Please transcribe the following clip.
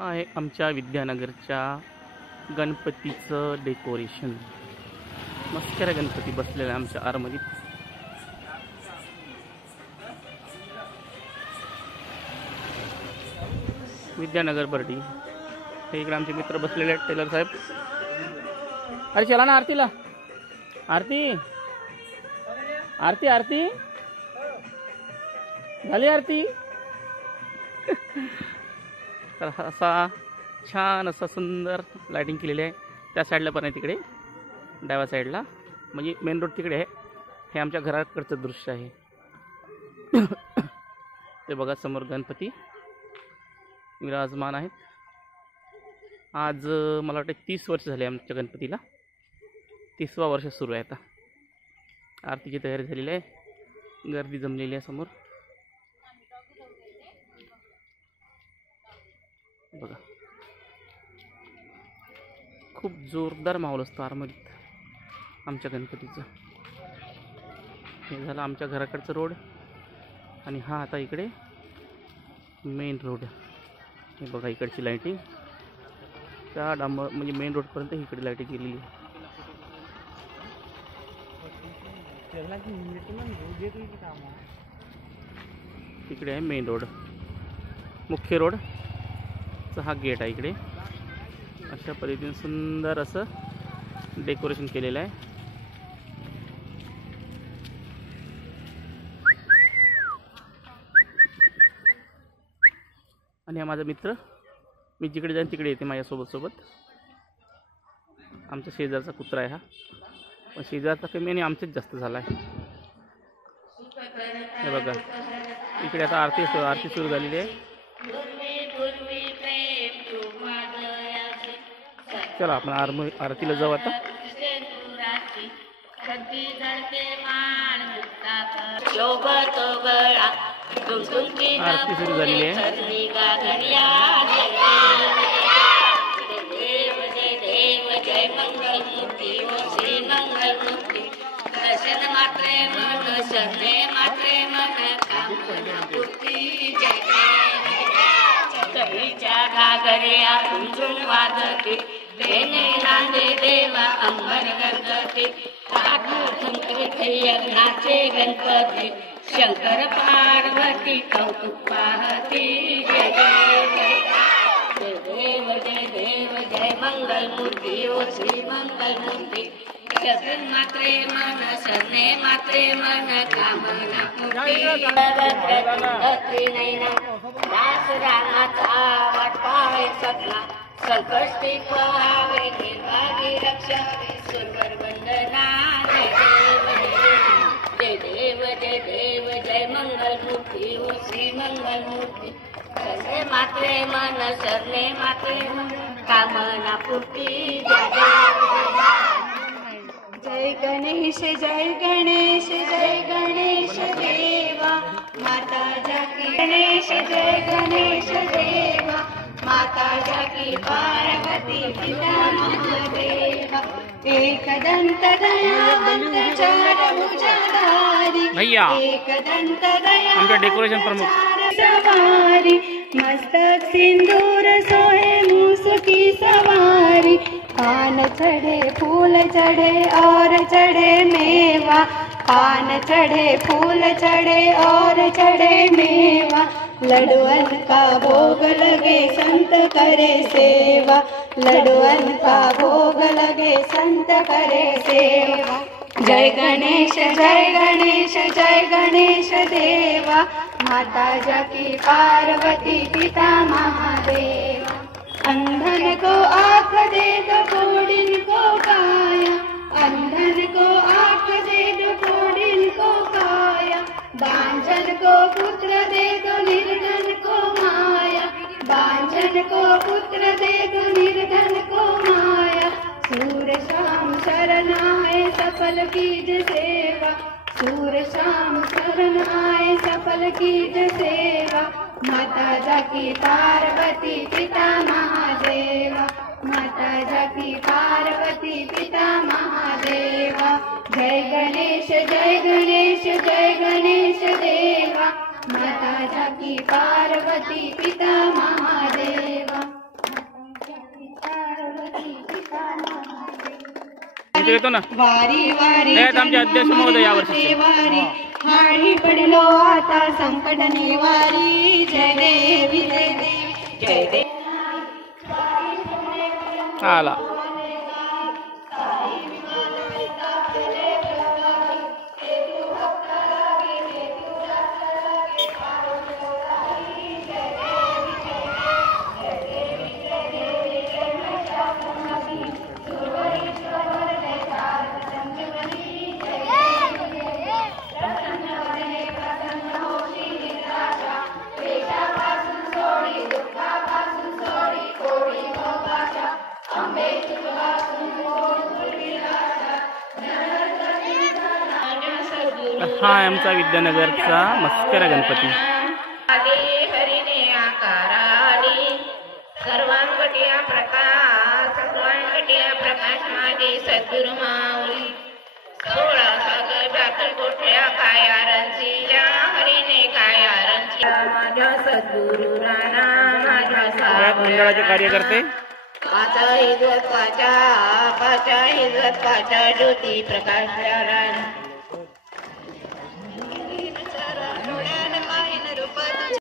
हा आहे आमच्या विद्यानगरच्या गणपतीचं डेकोरेशन। मस्करा गणपती बसलेला आमच्या आरमध्ये। विद्यानगर बर्डी हे इकडे आमचे मित्र बसलेले आहेत। टेलर साहेब, अरे चला ना आरतीला। आरती आरती आरती झाली आरती। तर असा छान असा सुंदर लाइटिंग केलेली आहे। त्या साईडला पण आहे, तिकडे डाव्या साईडला म्हणजे मेन रोड तिकडे आहे। हे आमच्या घराकडचं दृश्य आहे। ते बघा समोर गणपती विराजमान आहेत। आज मला वाटतं 30 वर्ष झाले आमच्या गणपतीला। 30वा वर्ष सुरू आहे आता। आरतीची तयारी झालेली आहे, गर्दी जमलेली आहे समोर बघा। खूप जोरदार माहोल असतो आरमध्ये आमच्या गणपतीचं। हे झालं आमच्या घराकडचं रोड आणि हा आता इकडे मेन रोड। हे बघा इकडची लाइटिंग त्या डांबर म्हणजे मेन रोडपर्यंत इकडे लाइटिंग केलेली आहे। इकडे आहे मेन रोड, मुख्य रोड चा हा गेट आहे। इकडे अशा पद्धतीने सुंदर असं डेकोरेशन केलेलं आहे। आणि हा माझा मित्र, मी जिकडे जाईन तिकडे येते माझ्यासोबत सोबत। आमच्या शेजारचा कुत्रा आहे हा, पण शेजारचा कमी आणि आमचेच जास्त झाला आहे। हे बघा इकडे आता आरती सुरू झालेली आहे। चला आपण आरतीला जाऊ आता। आरती सुरू झालेली आहे। घागरिया झुंझुन वाजते, देने नांदे देवा अंबर गणपती। नाचे गणपती, शंकर पार्वती कौतुक पाहती। जय देव जय देव जय मंगल मूर्ती ओ श्री मंगल मूर्ती। शस्त्र मात्रे मन शरणे मात्रे मन कामना पूर्ती। नैना दास रानाचा वाट पाहे सपना, संकष्टी पहावे निर्भागी रक्षावे सुरवर वंदना। जय देव जय देव जय मंगल मूर्ती ओ श्री मंगल मूर्ती। शरणे मात्रे मन शरणे मात्रे मन कामना पूर्ती। जय गणेश जय गणेश जय गणेश देवा माता जाकी। गणेश जय गणेश देवा माता जाकी पार्वती पिता महादेवा। एकदंत दयावंत चार भुजधारी, एकदंत दयावंत डेकोरेशन प्रमुख सवारी। मस्तक सिंदूर सोहे मूसकी सवारी। पान चढ़े फूल चढ़े और चढ़े मेवा, पान चढ़े फूल चढ़े और चढ़े मेवा। लडुअन का भोग लगे संत करे सेवा, लडुअन का भोग लगे संत करे सेवा। जय गणेश जय गणेश जय गणेश देवा माता जाकी पार्वती पिता महादेवा। अंधन को आँख दे दो कोडिन को काया, अंधन को आँख दे दो कोडिन को काया। बांझन को पुत्र दे दो निर्धन को माया, बांझन को पुत्र दे दो निर्धन को माया। सूर शाम शरण आए सफल कीज सेवा, सूर शाम शरण आए सफल कीज सेवा। माता जाकी पार्वती पिता महादेवा, माता जाकी पार्वती पिता महादेवा। जय गणेश जय गणेश जय गणेश देवा माता जाकी पार्वती पिता महादेवा। इथे येतो ना. वारी वारी हे आहेत आमचे अध्यक्ष महोदय यावर्षी. वारी हाडी पडलो आता संकट निवारी. जय देवी जय देवी जय देवी. आला हा आहे आमचा विद्यानगरचा मस्करा गणपती. हरिने आकाराने सर्वांकटिया प्रकाश माझे सद्गुरु माऊली. 16 सागर जातल कोठल्या काया रंजिल्या हरिने काया रंजिल्या. माझ्या सद्गुरु राणा माझ्या मंडळाचे कार्यकर्ते पाचा हिजवत पाचा ज्योती प्रकाश राणा.